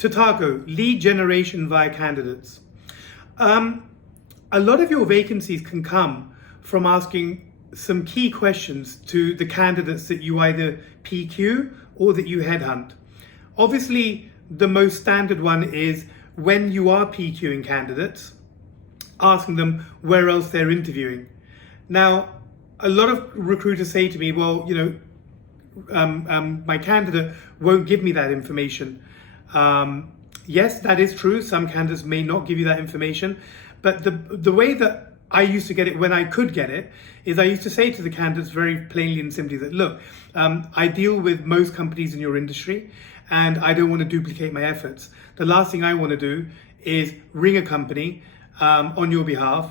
Totaco, lead generation via candidates. A lot of your vacancies can come from asking some key questions to the candidates that you either PQ or that you headhunt. Obviously, the most standard one is when you are PQing candidates, asking them where else they're interviewing. Now, a lot of recruiters say to me, well, my candidate won't give me that information. Yes, that is true. Some candidates may not give you that information, but the way that I used to get it when I could get it is I used to say to the candidates very plainly and simply that, look, I deal with most companies in your industry and I don't want to duplicate my efforts. The last thing I want to do is ring a company on your behalf,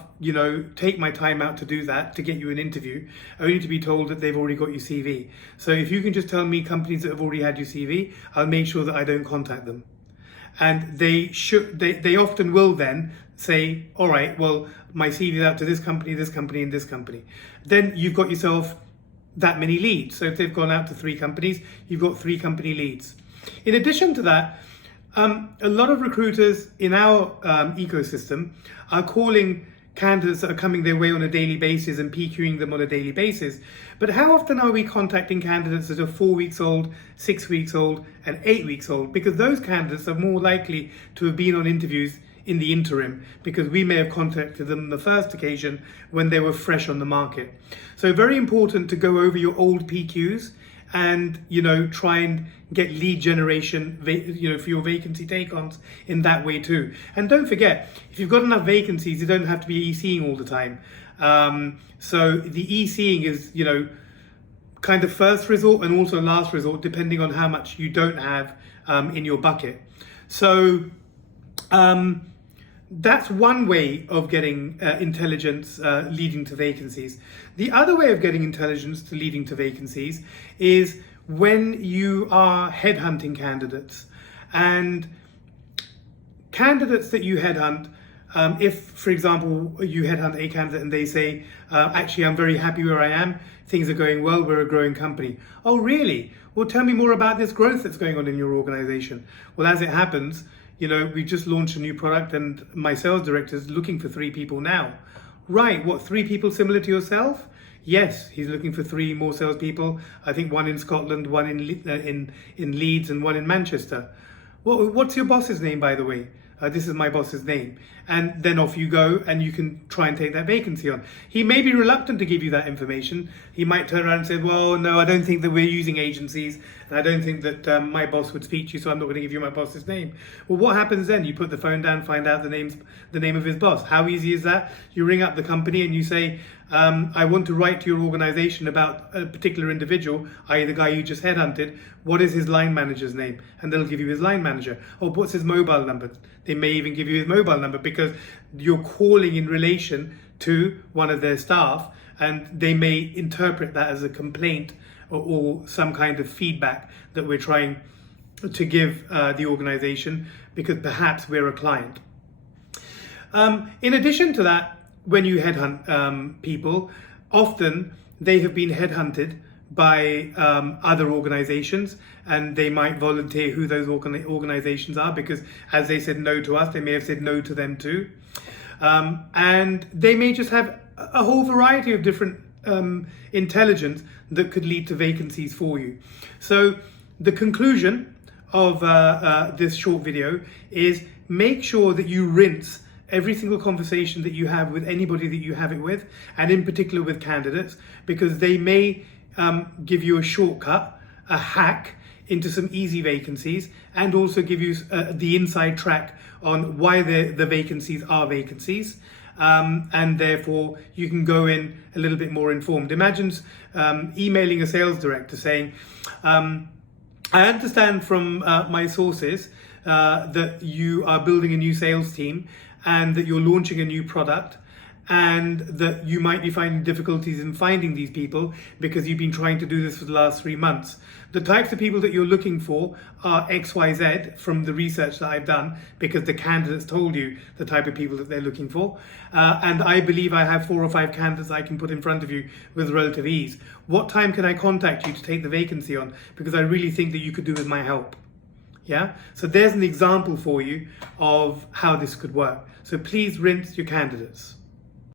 take my time out to do that, to get you an interview, only to be told that they've already got your CV. So if you can just tell me companies that have already had your CV, I'll make sure that I don't contact them. And they often will then say, all right, well, my CV is out to this company, and this company. Then you've got yourself that many leads. So if they've gone out to 3 companies, you've got 3 company leads. In addition to that, a lot of recruiters in our ecosystem are calling candidates that are coming their way on a daily basis and PQing them on a daily basis. But how often are we contacting candidates that are 4 weeks old, 6 weeks old, and 8 weeks old? Because those candidates are more likely to have been on interviews in the interim, because we may have contacted them on the first occasion when they were fresh on the market. So very important to go over your old PQs and try and get lead generation for your vacancy take-ons in that way too. And don't forget, if you've got enough vacancies, you don't have to be ECing all the time. So the ECing is kind of first resort and also last resort, depending on how much you don't have in your bucket. So that's one way of getting intelligence leading to vacancies. The other way of getting intelligence to leading to vacancies is when you are headhunting candidates. And candidates that you headhunt, if, for example, you headhunt a candidate and they say, actually, I'm very happy where I am, things are going well, we're a growing company. Oh, really? Well, tell me more about this growth that's going on in your organization. Well, as it happens, we just launched a new product and my sales director is looking for 3 people now. Right, what, 3 people similar to yourself? Yes, he's looking for 3 more salespeople. I think 1 in Scotland, 1 in Leeds, and 1 in Manchester. Well, what's your boss's name, by the way? This is my boss's name. And then off you go and you can try and take that vacancy on. He may be reluctant to give you that information. He might turn around and say, well, no, I don't think that we're using agencies. And I don't think that my boss would speak to you, so I'm not going to give you my boss's name. Well, what happens then? You put the phone down, find out the name of his boss. How easy is that? You ring up the company and you say, I want to write to your organization about a particular individual, i.e. the guy you just headhunted. What is his line manager's name? And they'll give you his line manager. Oh, what's his mobile number? They may even give you his mobile number because you're calling in relation to one of their staff, and they may interpret that as a complaint or some kind of feedback that we're trying to give the organization because perhaps we're a client. In addition to that, when you headhunt people, often they have been headhunted by other organizations, and they might volunteer who those organizations are because as they said no to us, they may have said no to them too. And they may just have a whole variety of different intelligence that could lead to vacancies for you. So the conclusion of this short video is make sure that you rinse every single conversation that you have with anybody that you have it with, and in particular with candidates, because they may give you a shortcut, a hack into some easy vacancies, and also give you the inside track on why the vacancies are vacancies. And therefore you can go in a little bit more informed. Imagine emailing a sales director saying, I understand from my sources that you are building a new sales team and that you're launching a new product, and that you might be finding difficulties in finding these people because you've been trying to do this for the last 3 months. The types of people that you're looking for are XYZ from the research that I've done, because the candidates told you the type of people that they're looking for. And I believe I have 4 or 5 candidates I can put in front of you with relative ease. What time can I contact you to take the vacancy on? Because I really think that you could do with my help. Yeah, so there's an example for you of how this could work. So please rinse your candidates.